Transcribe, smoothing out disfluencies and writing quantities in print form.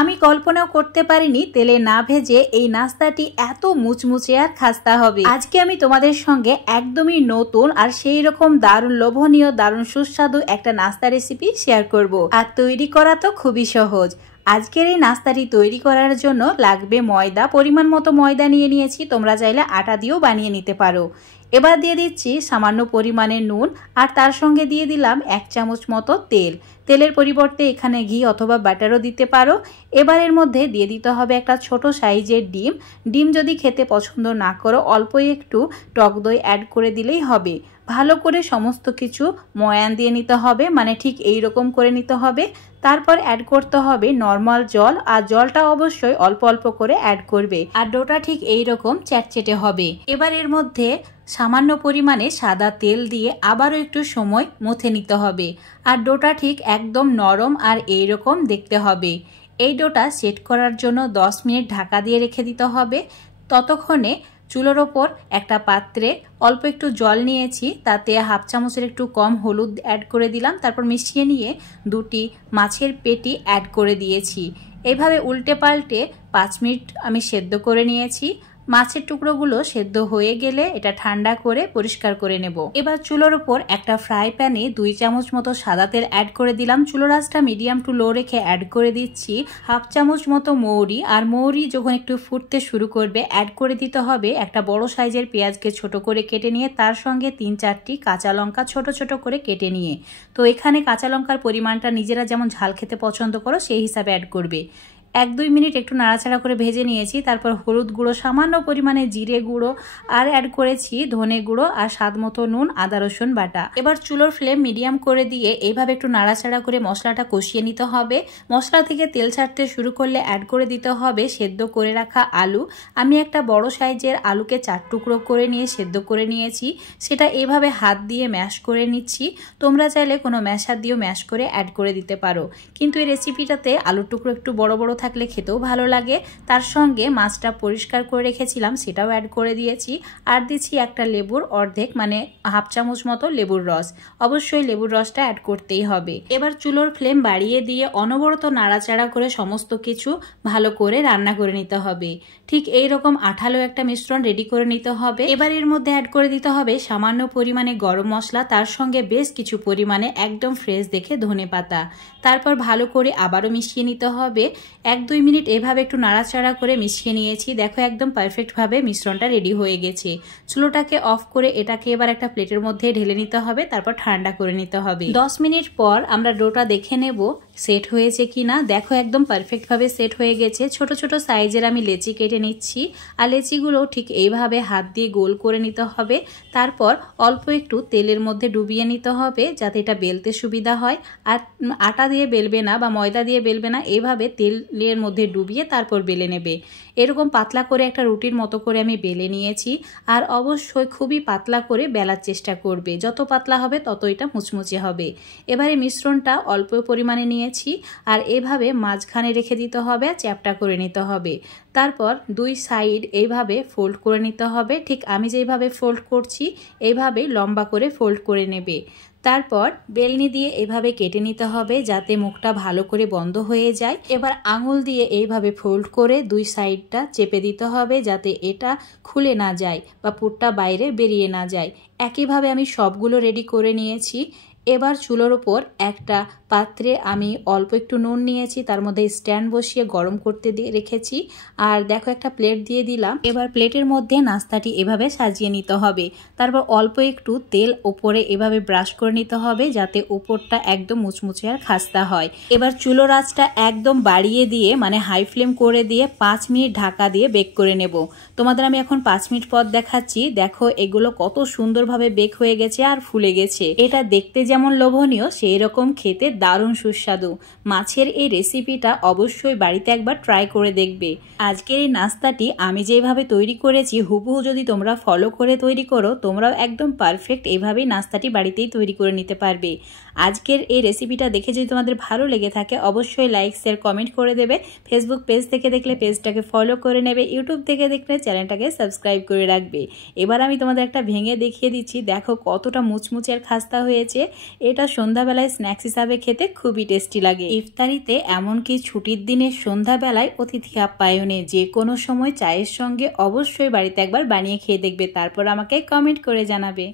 আমি কল্পনাও করতে পারিনি তেলে না ভেজে এই নাস্তাটি এত মুচমুচে আর খাস্তা হবে। আজকে আমি তোমাদের সঙ্গে একদমই নতুন আর সেই রকম দারুণ লোভনীয়, দারুণ সুস্বাদু একটা নাস্তা রেসিপি শেয়ার করব। আর তৈরি করা তো খুবই সহজ। আজকের এই নাস্তাটি তৈরি করার জন্য লাগবে ময়দা। পরিমাণ মতো ময়দা নিয়ে নিয়েছি, তোমরা চাইলে আটা দিয়েও বানিয়ে নিতে পারো। এবার দিয়ে দিচ্ছি সামান্য পরিমাণে নুন, আর তার সঙ্গে দিয়ে দিলাম 1 চামচ মতো তেল। তেলের পরিবর্তে এখানে ঘি অথবা বাটারও দিতে পারো। এবার এর মধ্যে দিয়ে দিতে হবে একটা ছোট সাইজের ডিম। ডিম যদি খেতে পছন্দ না করো, অল্প একটু টক দই অ্যাড করে দিলেই হবে। ভালো করে সমস্ত কিছু ময়ান দিয়ে নিতে হবে, মানে ঠিক এই রকম করে নিতে হবে। তারপর অ্যাড করতে হবে নর্মাল জল, আর জলটা অবশ্যই অল্প অল্প করে অ্যাড করবে। আর ডোটা ঠিক এই রকম চ্যাটচেটে হবে। এবার এর মধ্যে সামান্য পরিমাণে সাদা তেল দিয়ে আবারও একটু সময় মথে নিতে হবে। আর ডোটা ঠিক একদম নরম আর এইরকম দেখতে হবে। এই ডোটা সেট করার জন্য 10 মিনিট ঢাকা দিয়ে রেখে দিতে হবে। ততক্ষণে চুলোর ওপর একটা পাত্রে অল্প একটু জল নিয়েছি, তাতে 1/2 চামচের একটু কম হলুদ অ্যাড করে দিলাম। তারপর মিশিয়ে নিয়ে 2টি মাছের পেটি অ্যাড করে দিয়েছি। এইভাবে উল্টে পাল্টে 5 মিনিট আমি সেদ্ধ করে নিয়েছি। মাছের টুকরোগুলো সেদ্ধ হয়ে গেলে এটা ঠান্ডা করে পরিষ্কার করে নেব। এবার চুলোর উপর একটা ফ্রাই প্যানে 2 চামচ মতো সাদা তেল অ্যাড করে দিলাম। চুলোর আঁচটা মিডিয়াম টু লো রেখে অ্যাড করে দিচ্ছি 1/2 চামচ মতো মৌরি। আর মৌরি যখন একটু ফুটতে শুরু করবে, অ্যাড করে দিতে হবে একটা বড় সাইজের পেঁয়াজকে ছোট করে কেটে নিয়ে, তার সঙ্গে 3-4টি কাঁচা লঙ্কা ছোট ছোট করে কেটে নিয়ে। তো এখানে কাঁচা লঙ্কার পরিমাণটা নিজেরা যেমন ঝাল খেতে পছন্দ করো সেই হিসাবে অ্যাড করবে। 1-2 মিনিট একটু নাড়াচাড়া করে ভেজে নিয়েছি। তারপর হলুদ গুঁড়ো, সামান্য পরিমাণে জিরে গুঁড়ো, আর অ্যাড করেছি ধনে গুঁড়ো, আর স্বাদ মতো নুন, আদা রসুন বাটা। এবার চুলোর ফ্লেম মিডিয়াম করে দিয়ে এইভাবে একটু নাড়াচাড়া করে মশলাটা কষিয়ে নিতে হবে। মশলা থেকে তেল ছাড়তে শুরু করলে অ্যাড করে দিতে হবে সেদ্ধ করে রাখা আলু। আমি একটা বড় সাইজের আলুকে 4 টুকরো করে নিয়ে সেদ্ধ করে নিয়েছি। সেটা এইভাবে হাত দিয়ে ম্যাশ করে নিচ্ছি। তোমরা চাইলে কোনো ম্যাশার দিয়েও ম্যাশ করে অ্যাড করে দিতে পারো, কিন্তু এই রেসিপিটাতে আলুর টুকরো একটু বড় বড় থাকলে খেতেও ভালো লাগে। তার সঙ্গে মাছটা পরিষ্কার করে রেখেছিলাম, সেটাও অ্যাড করে দিয়েছি। আর দিচ্ছি একটা লেবুর অর্ধেক, মানে 1/2 চামচ মতো লেবুর রস। অবশ্যই লেবুর রসটা অ্যাড করতেই হবে। এবার চুলোর ফ্লেম বাড়িয়ে দিয়ে অনবরত নাড়াচাড়া করে সমস্ত কিছু ভালো করে রান্না করে নিতে হবে। ঠিক এই রকম আঠালো একটা মিশ্রণ রেডি করে নিতে হবে। এবার এর মধ্যে অ্যাড করে দিতে হবে সামান্য পরিমাণে গরম মশলা, তার সঙ্গে বেশ কিছু পরিমাণে একদম ফ্রেশ দেখে ধনেপাতা। তারপর ভালো করে আবারও মিশিয়ে নিতে হবে। 1-2 মিনিট এভাবে একটু নাড়াচাড়া করে মিশিয়ে নিয়েছি। দেখো একদম পারফেক্টভাবে মিশ্রণটা রেডি হয়ে গেছে। চুলোটাকে অফ করে এটাকে এবার একটা প্লেটের মধ্যে ঢেলে নিতে হবে, তারপর ঠান্ডা করে নিতে হবে। 10 মিনিট পর আমরা ডোটা দেখে নেব সেট হয়েছে কিনা। দেখো একদম পারফেক্টভাবে সেট হয়ে গেছে। ছোট ছোট সাইজের আমি লেচি কেটে নিচ্ছি, আর লেচিগুলো ঠিক এইভাবে হাত দিয়ে গোল করে নিতে হবে। তারপর অল্প একটু তেলের মধ্যে ডুবিয়ে নিতে হবে, যাতে এটা বেলতে সুবিধা হয়। আর আটা দিয়ে বেলবে না বা ময়দা দিয়ে বেলবে না, এইভাবে তেলের মধ্যে ডুবিয়ে তারপর বেলে নেবে। এরকম পাতলা করে একটা রুটির মতো করে আমি বেলে নিয়েছি। আর অবশ্যই খুবই পাতলা করে বেলার চেষ্টা করবে, যত পাতলা হবে তত এটা মুচমুচে হবে। এবারে মিশ্রণটা অল্প পরিমাণে নিয়েছি, আর এভাবে মাঝখানে রেখে দিতে হবে, চ্যাপটা করে নিতে হবে। তারপর 2 সাইড এইভাবে ফোল্ড করে নিতে হবে। ঠিক আমি যেইভাবে ফোল্ড করছি এইভাবেই লম্বা করে ফোল্ড করে নেবে। তারপর বেলনি দিয়ে এইভাবে কেটে নিতে হবে, যাতে মুখটা ভালো করে বন্ধ হয়ে যায়। এবার আঙুল দিয়ে এইভাবে ফোল্ড করে 2 সাইডটা চেপে দিতে হবে, যাতে এটা খুলে না যায় বা পুরটা বাইরে বেরিয়ে না যায়। একইভাবে আমি সবগুলো রেডি করে নিয়েছি। এবার চুলোর উপর একটা পাত্রে আমি অল্প একটু নুন নিয়েছি, তার মধ্যে স্ট্যান্ড বসিয়ে গরম করতে দিয়ে রেখেছি। আর দেখো একটা প্লেট দিয়ে দিলাম। এবার প্লেটের মধ্যে নাস্তাটি এভাবে সাজিয়ে নিতে হবে। তারপর অল্প একটু তেল ওপরে এভাবে ব্রাশ করে নিতে হবে, যাতে উপরটা একদম মুচমুচে আর খাস্তা হয়। এবার চুলোর আঁচটা একদম বাড়িয়ে দিয়ে, মানে হাই ফ্লেম করে দিয়ে 5 মিনিট ঢাকা দিয়ে বেক করে নেব। তোমাদের আমি এখন 5 মিনিট পর দেখাচ্ছি। দেখো এগুলো কত সুন্দরভাবে বেক হয়ে গেছে আর ফুলে গেছে। এটা দেখতে যেমন লোভনীয়, সেই রকম খেতে দারুণ সুস্বাদু। মাছের এই রেসিপিটা অবশ্যই বাড়িতে একবার ট্রাই করে দেখবে। আজকের এই নাস্তাটি আমি যেভাবে তৈরি করেছি হুবহু যদি তোমরা ফলো করে তৈরি করো, তোমরাও একদম পারফেক্ট এইভাবেই নাস্তাটি বাড়িতেই তৈরি করে নিতে পারবে। আজকের এই রেসিপিটা দেখে যদি তোমাদের ভালো লেগে থাকে অবশ্যই লাইক শেয়ার কমেন্ট করে দেবে। ফেসবুক পেজ থেকে দেখলে পেজটাকে ফলো করে নেবে, ইউটিউব থেকে দেখলে চ্যানেলটাকে সাবস্ক্রাইব করে রাখবে। এবার আমি তোমাদের একটা ভেঙে দেখিয়ে দিচ্ছি, দেখো কতটা মুচমুচে আর খাস্তা হয়েছে। এটা সন্ধ্যাবেলায় স্ন্যাক্স হিসাবে খেতে খুবই টেস্টি লাগে। ইফতারিতে এমনকি ছুটির দিনের সন্ধ্যাবেলায় অতিথি আপ্যায়নে যে কোনো সময় চায়ের সঙ্গে অবশ্যই বাড়িতে একবার বানিয়ে খেয়ে দেখবে, তারপর আমাকে কমেন্ট করে জানাবে।